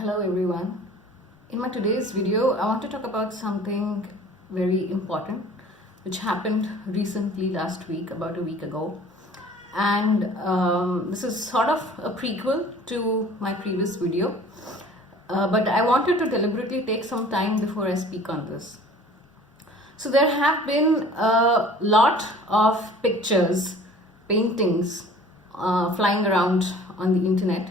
Hello everyone. In my today's video, I want to talk about something very important which happened recently last week, about a week ago. And this is sort of a prequel to my previous video. But I wanted to deliberately take some time before I speak on this. So there have been a lot of pictures, paintings flying around on the internet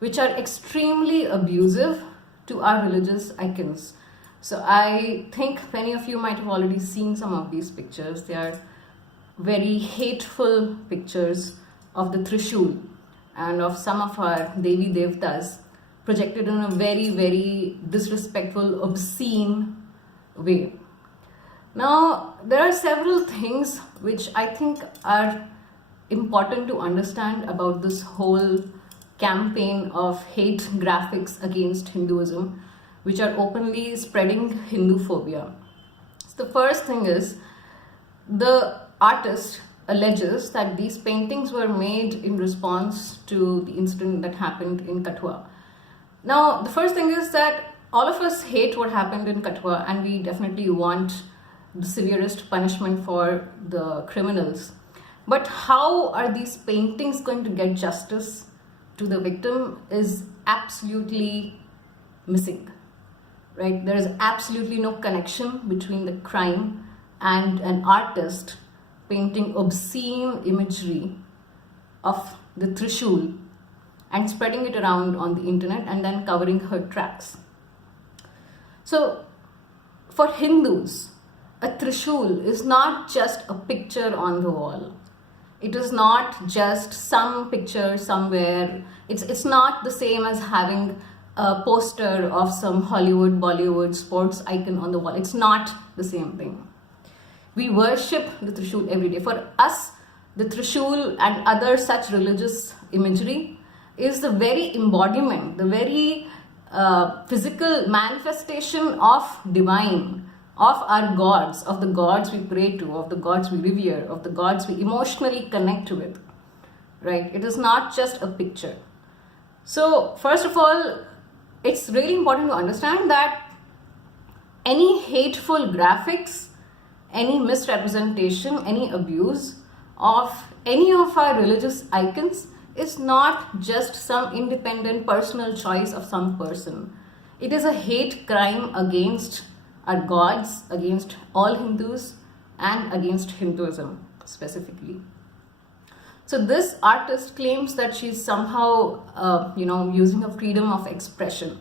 which are extremely abusive to our religious icons. So I think many of you might have already seen some of these pictures. They are very hateful pictures of the Trishul and of some of our Devi Devtas projected in a very, very disrespectful, obscene way. Now, there are several things which I think are important to understand about this whole campaign of hate graphics against Hinduism, which are openly spreading Hindu phobia. So the first thing is, the artist alleges that these paintings were made in response to the incident that happened in Kathua. Now, the first thing is that all of us hate what happened in Kathua, and we definitely want the severest punishment for the criminals. But how are these paintings going to get justice to the victim is absolutely missing, right? There is absolutely no connection between the crime and an artist painting obscene imagery of the Trishul and spreading it around on the internet and then covering her tracks. So for Hindus, a Trishul is not just a picture on the wall. It is not just some picture somewhere. It's not the same as having a poster of some Hollywood, Bollywood sports icon on the wall. It's not the same thing. We worship the Trishul every day. For us, the Trishul and other such religious imagery is the very embodiment, the very physical manifestation of divine, of our gods, of the gods we pray to, of the gods we revere, of the gods we emotionally connect with, right? It is not just a picture. So first of all, it's really important to understand that any hateful graphics, any misrepresentation, any abuse of any of our religious icons is not just some independent personal choice of some person. It is a hate crime against our gods, against all Hindus, and against Hinduism specifically. So this artist claims that she's somehow, using a freedom of expression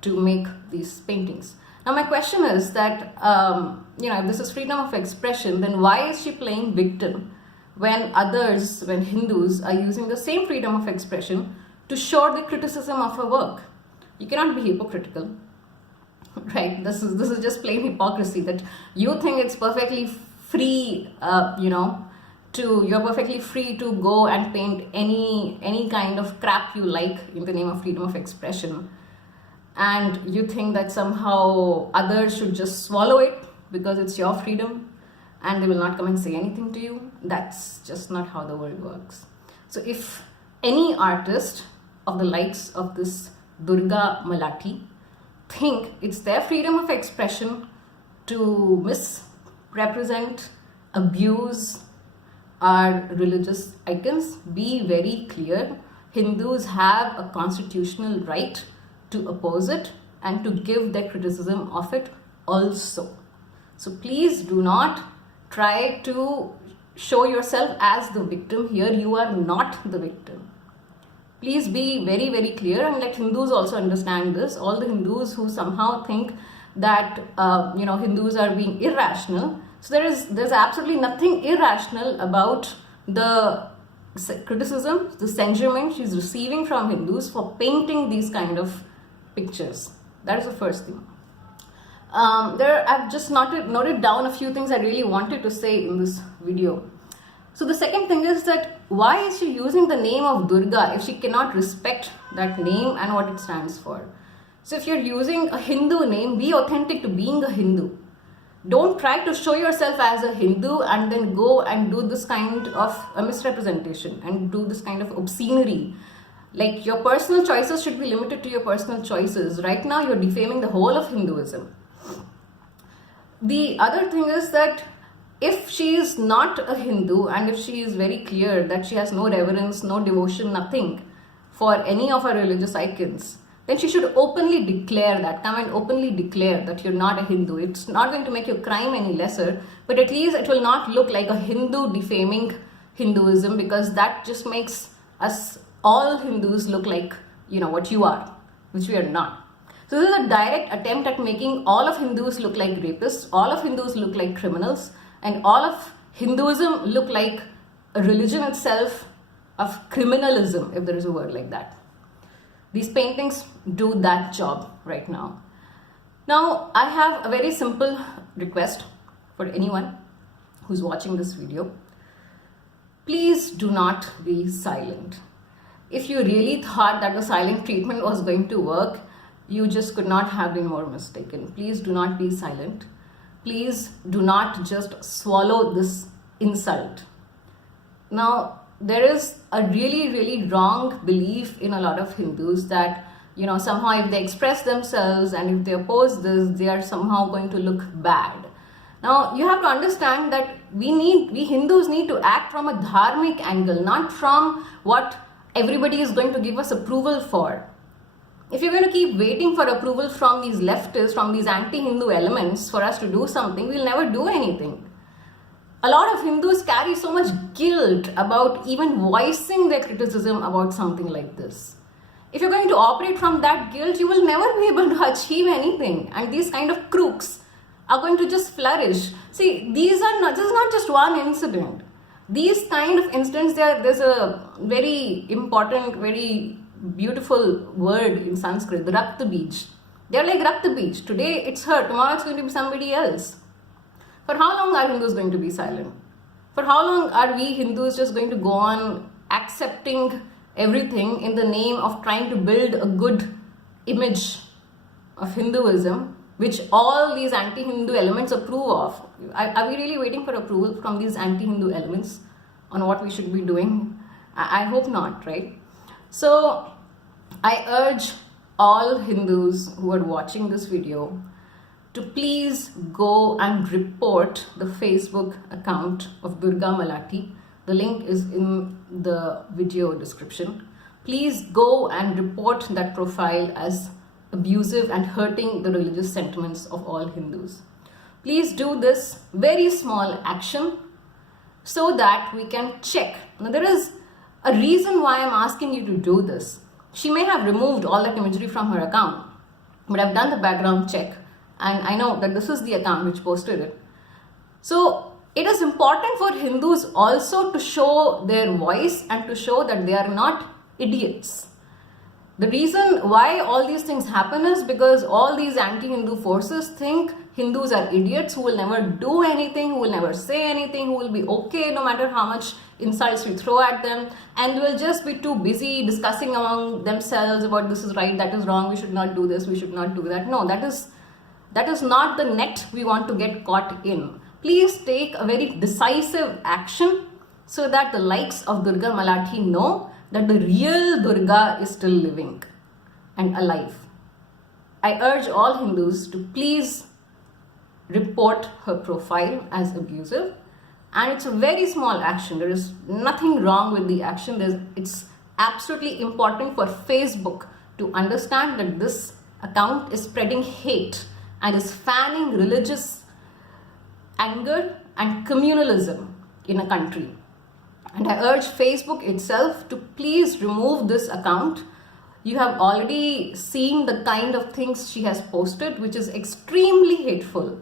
to make these paintings. Now my question is that, if this is freedom of expression, then why is she playing victim when others, when Hindus are using the same freedom of expression to show the criticism of her work? You cannot be hypocritical. Right, this is just plain hypocrisy, that you think it's perfectly free, you're perfectly free to go and paint any kind of crap you like in the name of freedom of expression, and you think that somehow others should just swallow it because it's your freedom and they will not come and say anything to you. That's just not how the world works. So if any artist of the likes of this Durga Malathi think it's their freedom of expression to misrepresent, abuse our religious icons, be very clear. Hindus have a constitutional right to oppose it and to give their criticism of it also. So please do not try to show yourself as the victim here. You are not the victim. Please be very, very clear, and let Hindus also understand this. All the Hindus who somehow think that Hindus are being irrational. So there's absolutely nothing irrational about the criticism, the censurement she's receiving from Hindus for painting these kind of pictures. That is the first thing. I've just noted down a few things I really wanted to say in this video. So the second thing is that why is she using the name of Durga if she cannot respect that name and what it stands for? So if you're using a Hindu name, be authentic to being a Hindu. Don't try to show yourself as a Hindu and then go and do this kind of a misrepresentation and do this kind of obscenery Like, your personal choices should be limited to your personal choices. Right now, you're defaming the whole of Hinduism. The other thing is that if she is not a Hindu and if she is very clear that she has no reverence, no devotion, nothing for any of her religious icons, then she should openly declare that, come and openly declare that you're not a Hindu. It's not going to make your crime any lesser, but at least it will not look like a Hindu defaming Hinduism, because that just makes us all Hindus look like, what you are, which we are not. So this is a direct attempt at making all of Hindus look like rapists, all of Hindus look like criminals, and all of Hinduism look like a religion itself of criminalism, if there is a word like that. These paintings do that job right now. Now, I have a very simple request for anyone who's watching this video. Please do not be silent. If you really thought that the silent treatment was going to work, you just could not have been more mistaken. Please do not be silent. Please do not just swallow this insult. Now, there is a really, really wrong belief in a lot of Hindus that, somehow if they express themselves and if they oppose this, they are somehow going to look bad. Now, you have to understand that we Hindus need to act from a dharmic angle, not from what everybody is going to give us approval for. If you're going to keep waiting for approval from these leftists, from these anti-Hindu elements for us to do something, we'll never do anything. A lot of Hindus carry so much guilt about even voicing their criticism about something like this. If you're going to operate from that guilt, you will never be able to achieve anything. And these kind of crooks are going to just flourish. See, this is not just one incident. These kind of incidents, there's a very important, very beautiful word in Sanskrit, the Rakta Beej. They're like Rakta Beej. Today it's her, tomorrow it's going to be somebody else. For how long are Hindus going to be silent? For how long are we Hindus just going to go on accepting everything in the name of trying to build a good image of Hinduism, which all these anti-Hindu elements approve of? Are we really waiting for approval from these anti-Hindu elements on what we should be doing? I hope not, right? So I urge all Hindus who are watching this video to please go and report the Facebook account of Durga Malathi. The link is in the video description. Please go and report that profile as abusive and hurting the religious sentiments of all Hindus. Please do this very small action so that we can check. Now, there is a reason why I'm asking you to do this. She may have removed all that imagery from her account, but I've done the background check and I know that this is the account which posted it. So it is important for Hindus also to show their voice and to show that they are not idiots. The reason why all these things happen is because all these anti-Hindu forces think Hindus are idiots who will never do anything, who will never say anything, who will be okay no matter how much insults we throw at them, and will just be too busy discussing among themselves about this is right, that is wrong, we should not do this, we should not do that. No, that is not the net we want to get caught in. Please take a very decisive action so that the likes of Durga Malathi know that the real Durga is still living and alive. I urge all Hindus to please report her profile as abusive, and it's a very small action. There is nothing wrong with the action. It's absolutely important for Facebook to understand that this account is spreading hate and is fanning religious anger and communalism in a country. And I urge Facebook itself to please remove this account. You have already seen the kind of things she has posted, which is extremely hateful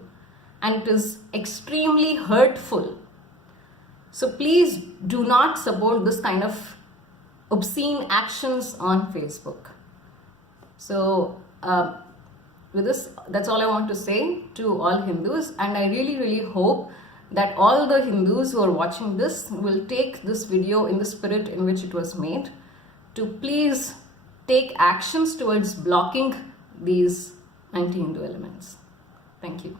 and it is extremely hurtful. So please do not support this kind of obscene actions on Facebook. So with this, that's all I want to say to all Hindus, and I really, really hope that all the Hindus who are watching this will take this video in the spirit in which it was made, to please take actions towards blocking these anti-Hindu elements. Thank you.